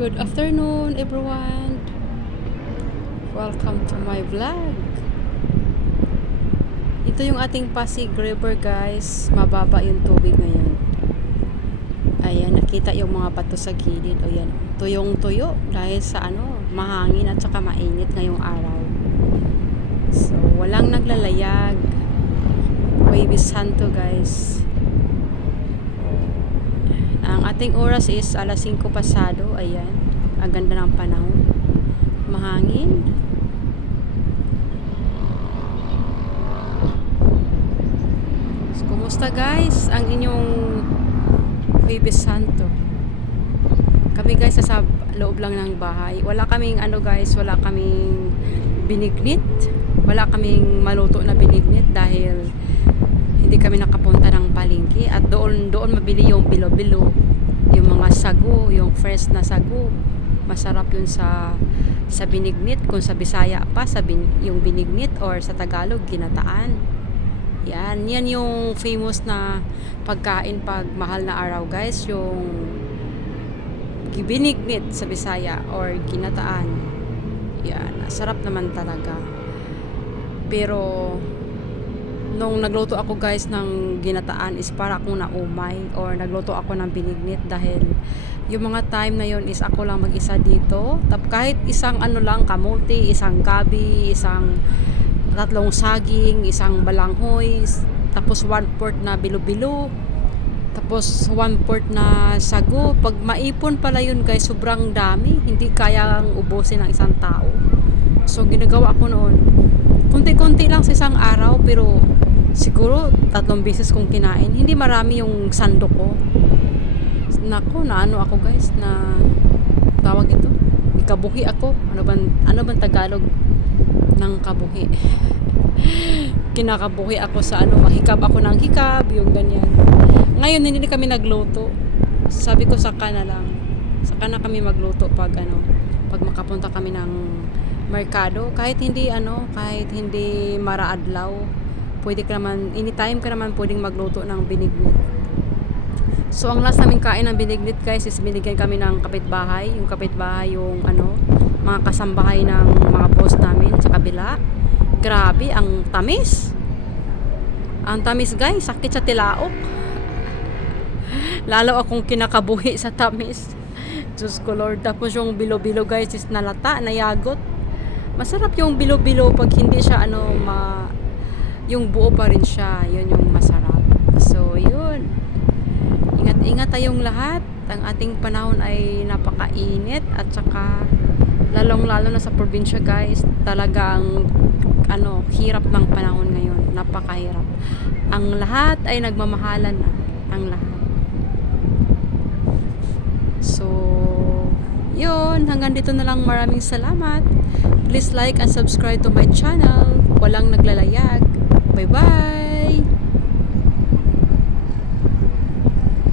Good afternoon, everyone. Welcome to my vlog. Ito yung ating Pasig River, guys. Mababa yung tubig ngayon. Ayan, nakita yung mga bato sa gilid. Ayan, tuyong-tuyo dahil sa mahangin at saka mainit ngayong araw. So, walang naglalayag. Huwebes Santo, guys. Ang ating oras is alas 5 pasado. Ayan, ang ganda ng panahon. Mahangin. So, kumusta guys ang inyong Huwebes Santo? Kami guys sa loob lang ng bahay. Wala kaming guys, wala kaming binignit. Wala kaming maluto na binignit dahil hindi kami nakapunta ng palengke at doon mabili yung bilo-bilo, yung mga sago, yung fresh na sago. Masarap yun sa binignit. Kung sa Bisaya pa yung binignit, or sa Tagalog ginataan. Yan yung famous na pagkain pag mahal na araw, guys, yung binignit sa Bisaya or ginataan. Yan, sarap naman talaga. Pero nung nagluto ako guys ng ginataan is para akong naumay, or nagluto ako ng binignit dahil yung mga time na yon is ako lang mag-isa dito. Kahit isang lang kamote, isang gabi, isang tatlong saging, isang balanghoy, tapos 1/4 na bilo-bilo, tapos 1/4 na sago. Pag maipon pala yun guys, sobrang dami, hindi kayang ubusin ng isang tao. So ginagawa ko noon, konti-konti lang sa isang araw, pero siguro 3 beses kong kinain. Hindi marami yung sandok ko. Nako, ako guys, na tawag ito, ikabuhi ako. Ano bang Tagalog ng kabuhi? Kinakabuhi ako sa mahikab ako ng hikab, yung ganyan. Ngayon hindi kami nagluto. Sabi ko saka na kami magluto pag makapunta kami ng merkado. Kahit hindi maraadlaw, pwede ka naman, anytime ka naman pwedeng magluto ng binignit. So ang last namin kain ng binignit guys is binigyan kami ng kapitbahay. Yung kapitbahay yung mga kasambahay ng mga boss namin sa kabila. Grabe, ang tamis. Ang tamis guys, sakit sa tilaok. Lalo akong kinakabuhi sa tamis. Diyos ko Lord. Tapos yung bilo-bilo guys is nalata, nayagot. Masarap yung bilo-bilo pag hindi siya yung buo pa rin siya. Yun yung masarap. So yun, ingat tayong lahat. Ang ating panahon ay napakainit, at saka lalong-lalo na sa probinsya guys, talagang hirap ng panahon ngayon. Napakahirap. Ang lahat ay nagmamahalan na. Ang lahat. So yun, hanggang dito na lang. Maraming salamat. Please like and subscribe to my channel. Walang naglalayag. Bye bye.